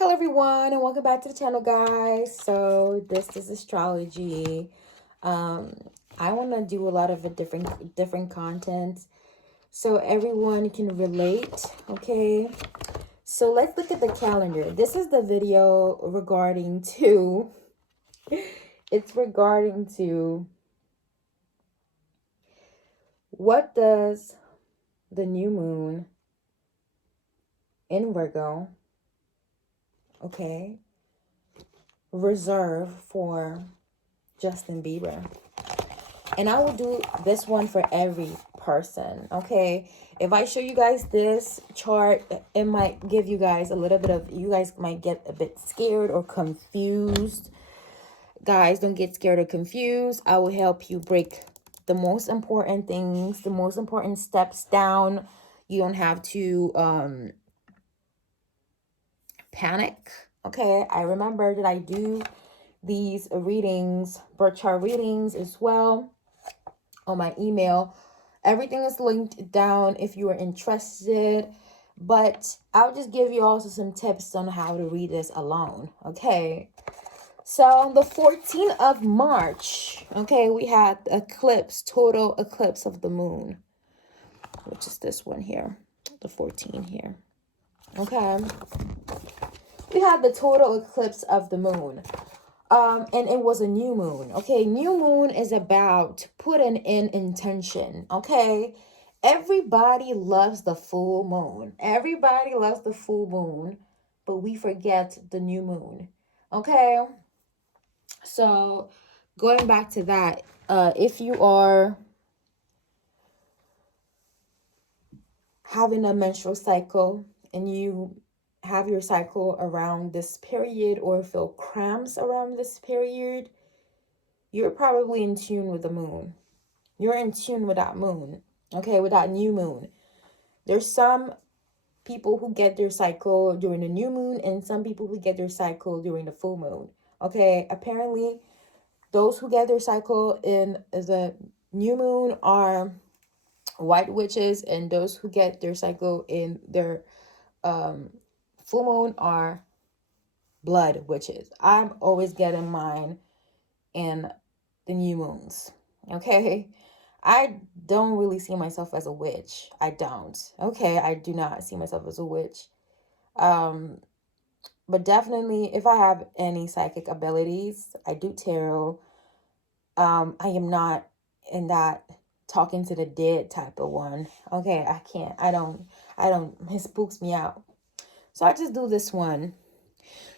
Hello everyone and welcome back to the channel, guys. So this is astrology. um I want to do a lot of different content so everyone can relate. Okay, so let's look at the calendar. This is the video regarding to it's regarding to what does the new moon in Virgo, okay, reserve for Justin Bieber. And I will do this one for every person, okay? If I show you guys this chart, it might give you guys a little bit of, you guys might get a bit scared or confused. Guys, don't get scared or confused. I will help you break the most important things, the most important steps down. You don't have to panic, okay? I remember that I do these readings, birth chart readings as well, on my email. Everything is linked down if you are interested, but I'll just give you also some tips on how to read this alone. Okay, so on the 14th of March, okay, we had eclipse, total eclipse of the moon, which is this one here, the 14 here. Okay, we had the total eclipse of the moon. And it was a new moon. Okay, new moon is about putting in intention. Okay, everybody loves the full moon. Everybody loves the full moon, but we forget the new moon. Okay, so going back to that, if you are having a menstrual cycle and you have your cycle around this period or feel cramps around this period, you're probably in tune with the moon. You're in tune with that moon, okay, with that new moon. There's some people who get their cycle during the new moon and some people who get their cycle during the full moon. Okay, apparently those who get their cycle in the new moon are white witches, and those who get their cycle in their full moon are blood witches. I'm always getting mine in the new moons. Okay, I don't really see myself as a witch. I don't. Okay, I do not see myself as a witch. Um, but definitely, if I have any psychic abilities, I do tarot. I am not in that talking to the dead type of one. Okay, I can't. I don't. It spooks me out. So I just do this one.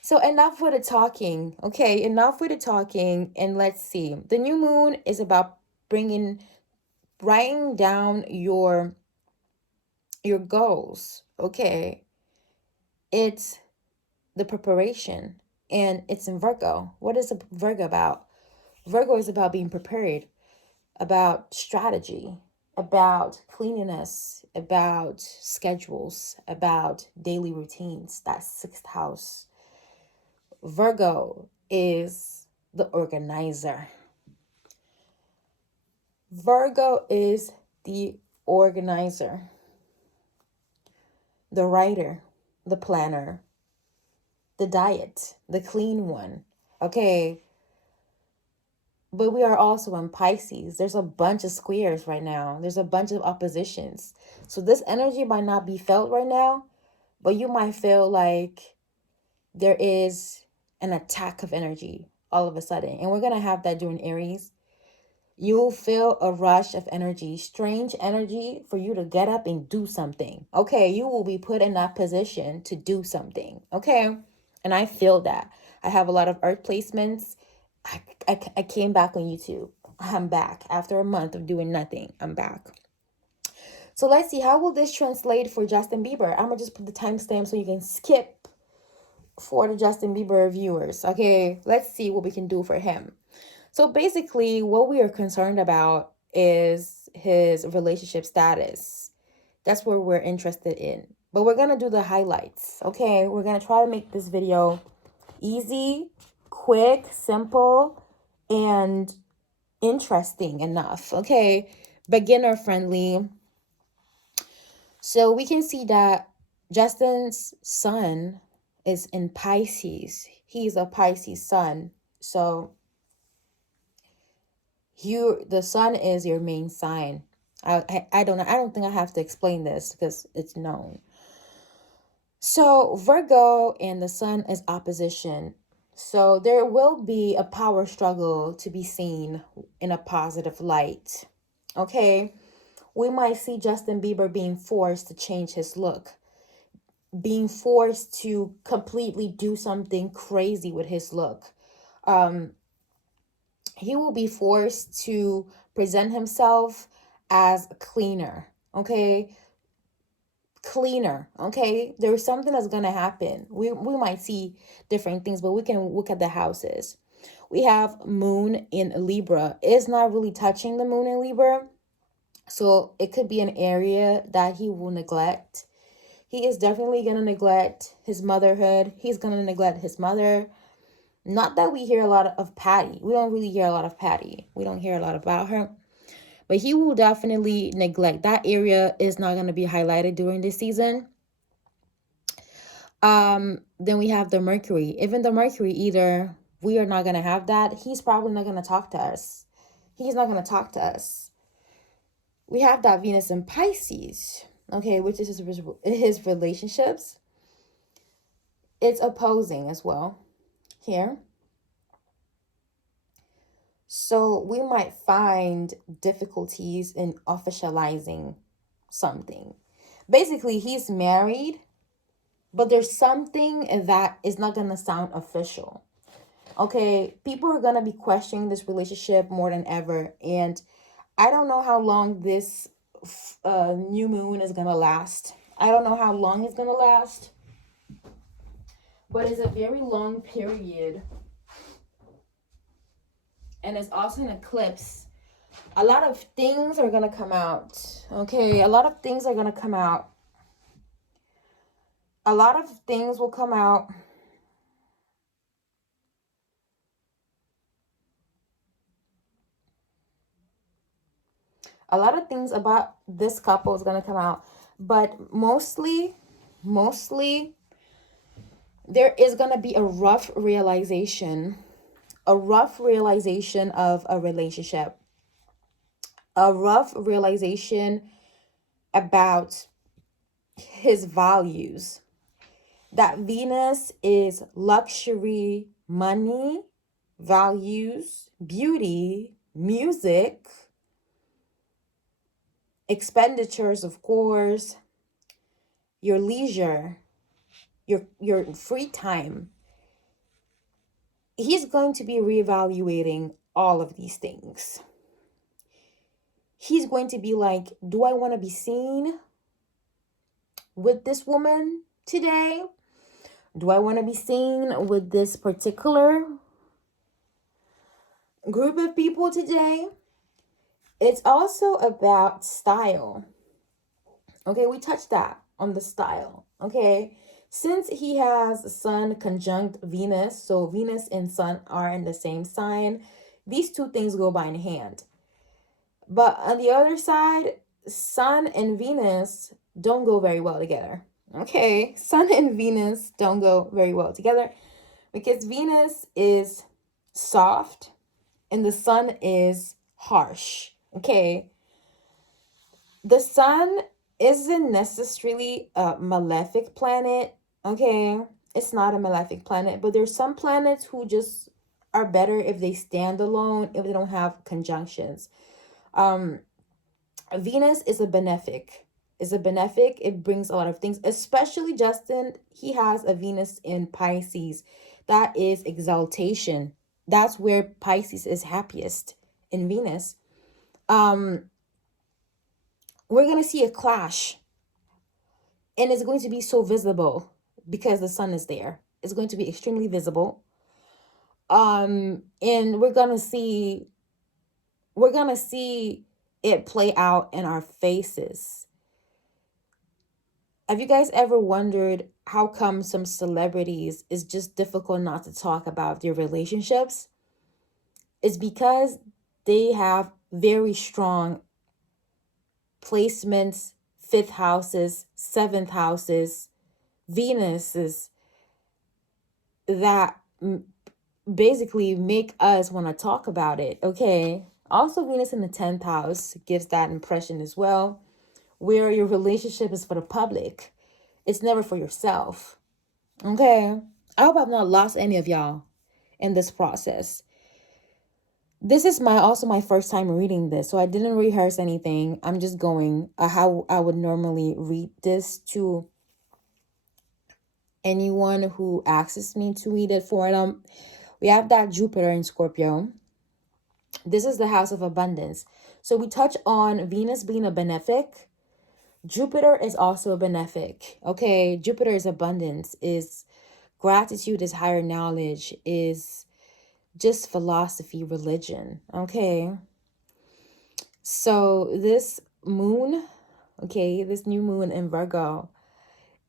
So enough with the talking. Okay, enough with the talking. And let's see. The new moon is about writing down your goals. Okay, it's the preparation, and it's in Virgo. What is a Virgo about? Virgo is about being prepared, about strategy, about cleanliness, about schedules, about daily routines. That's sixth house. Virgo is the organizer. Virgo is the organizer, the writer, the planner, the diet, the clean one. Okay. But we are also in Pisces. There's a bunch of squares right now. There's a bunch of oppositions. So this energy might not be felt right now, but you might feel like there is an attack of energy all of a sudden. And we're going to have that during Aries. You'll feel a rush of energy, strange energy for you to get up and do something. Okay, you will be put in that position to do something. Okay, and I feel that. I have a lot of earth placements. I came back on YouTube. I'm back. After a month of doing nothing, I'm back. So let's see, how will this translate for Justin Bieber? I'm going to just put the timestamp so you can skip for the Justin Bieber viewers. Okay, let's see what we can do for him. So basically, what we are concerned about is his relationship status. That's what we're interested in. But we're going to do the highlights, okay? We're going to try to make this video easy, quick, simple, and interesting enough, okay? Beginner friendly. So we can see that Justin's sun is in Pisces. He's a Pisces sun. So the sun is your main sign. I don't know. I don't think I have to explain this because it's known. So Virgo and the sun is opposition. So there will be a power struggle to be seen in a positive light. Okay. We might see Justin Bieber being forced to change his look, being forced to completely do something crazy with his look. He will be forced to present himself as cleaner. Okay. Cleaner. Okay. There's something that's going to happen. We might see different things, but we can look at the houses. We have moon in Libra. It's not really touching the moon in Libra. So it could be an area that he will neglect. He is definitely going to neglect his motherhood. He's going to neglect his mother. Not that we hear a lot of Patty. We don't really hear a lot of Patty. We don't hear a lot about her. But he will definitely neglect. That area is not going to be highlighted during this season. Then we have the Mercury. Even the Mercury, either we are not going to have that. He's probably not going to talk to us. He's not going to talk to us. We have that Venus in Pisces, okay, which is his relationships. It's opposing as well here. So we might find difficulties in officializing something. Basically, he's married, but there's something that is not going to sound official. Okay, people are going to be questioning this relationship more than ever. And I don't know how long this new moon is going to last. I don't know how long it's going to last. But it's a very long period. And it's also an eclipse. A lot of things are going to come out. Okay, a lot of things are going to come out. A lot of things will come out. A lot of things about this couple is going to come out. But mostly, there is going to be a rough realization of a relationship, a rough realization about his values. That Venus is luxury, money, values, beauty, music, expenditures, of course, your leisure, your free time. He's going to be reevaluating all of these things. He's going to be like, do I want to be seen with this woman today? Do I want to be seen with this particular group of people today? It's also about style. Okay, we touched that on the style. Okay, since he has Sun conjunct Venus, so Venus and Sun are in the same sign, these two things go by in hand. But on the other side, Sun and Venus don't go very well together. Okay, Sun and Venus don't go very well together because Venus is soft and the Sun is harsh. Okay, the Sun isn't necessarily a malefic planet. Okay, it's not a malefic planet, but there's some planets who just are better if they stand alone, if they don't have conjunctions. Venus is a benefic. It brings a lot of things, especially Justin. He has a Venus in Pisces. That is exaltation. That's where Pisces is happiest, in Venus. We're going to see a clash, and it's going to be so visible because the sun is there. It's going to be extremely visible. And we're going to see it play out in our faces. Have you guys ever wondered how come some celebrities is just difficult not to talk about their relationships? It's because they have very strong placements, fifth houses, seventh houses, Venuses that basically make us want to talk about it. Okay. Also, Venus in the 10th house gives that impression as well, where your relationship is for the public. It's never for yourself. Okay. I hope I've not lost any of y'all in this process. This is my first time reading this, so I didn't rehearse anything. I'm just going how I would normally read this to anyone who asks me to read it for them. We have that Jupiter in Scorpio. This is the house of abundance. So we touch on Venus being a benefic. Jupiter is also a benefic. Okay, Jupiter is abundance, is gratitude, is higher knowledge, is just philosophy, religion. Okay. So this moon, okay, this new moon in Virgo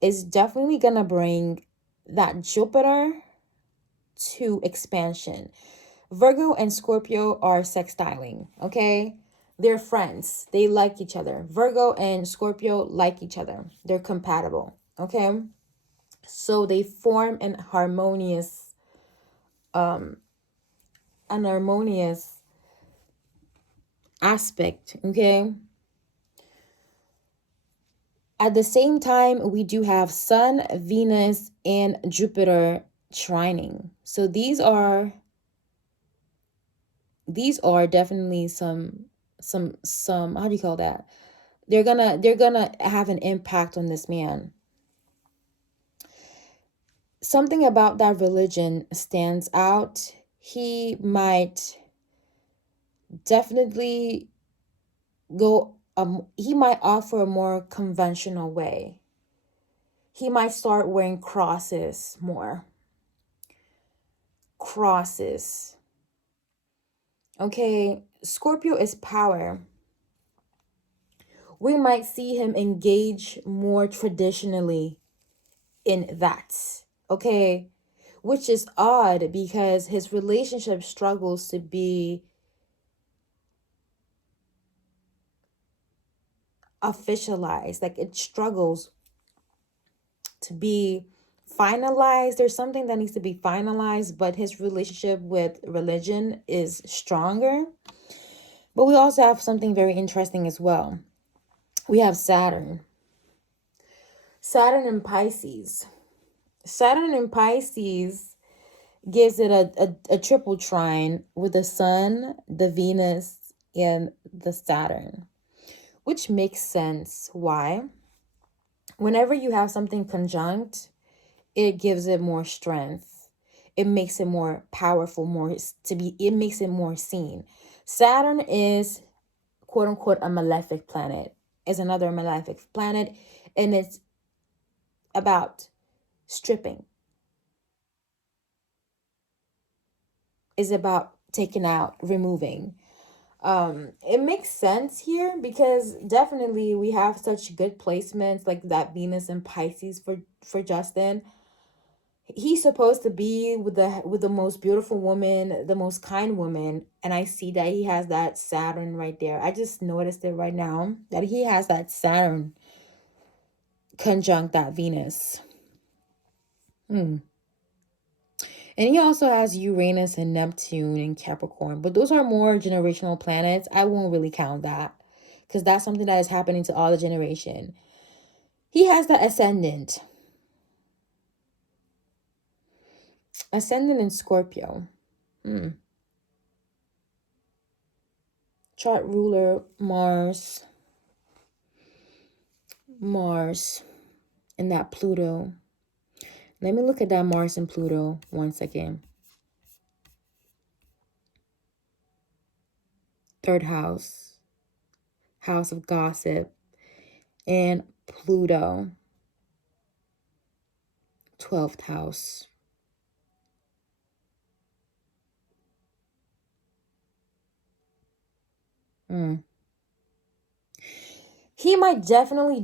is definitely going to bring that Jupiter to expansion. Virgo and Scorpio are sextiling, okay? They're friends. They like each other. Virgo and Scorpio like each other. They're compatible, okay? So they form an harmonious aspect, okay? At the same time, we do have Sun, Venus, and Jupiter trining. So these are definitely some how do you call that? They're gonna have an impact on this man. Something about that religion stands out. He might definitely he might offer a more conventional way. He might start wearing crosses more. Crosses. Okay, Scorpio is power. We might see him engage more traditionally in that. Okay, which is odd because his relationship struggles to be officialized. Like it struggles to be finalized. There's something that needs to be finalized, but his relationship with religion is stronger. But we also have something very interesting as well. We have Saturn. Saturn in Pisces. Saturn in Pisces gives it a triple trine with the Sun, the Venus, and the Saturn, which makes sense. Why? Whenever you have something conjunct, it gives it more strength. It makes it more powerful, it makes it more seen. Saturn is quote unquote a malefic planet, is another malefic planet, and it's about stripping, is about taking out, removing. It makes sense here because definitely we have such good placements like that Venus and Pisces for Justin. He's supposed to be with the most beautiful woman, the most kind woman, and I see that he has that Saturn right there. I just noticed it right now that he has that Saturn conjunct that Venus. And he also has Uranus and Neptune and Capricorn, but those are more generational planets. I won't really count that because that's something that is happening to all the generation. He has the ascendant in Scorpio. Chart ruler Mars, and that Pluto. Let me look at that Mars and Pluto 1 second. Third house, house of gossip, and Pluto, 12th house. He might definitely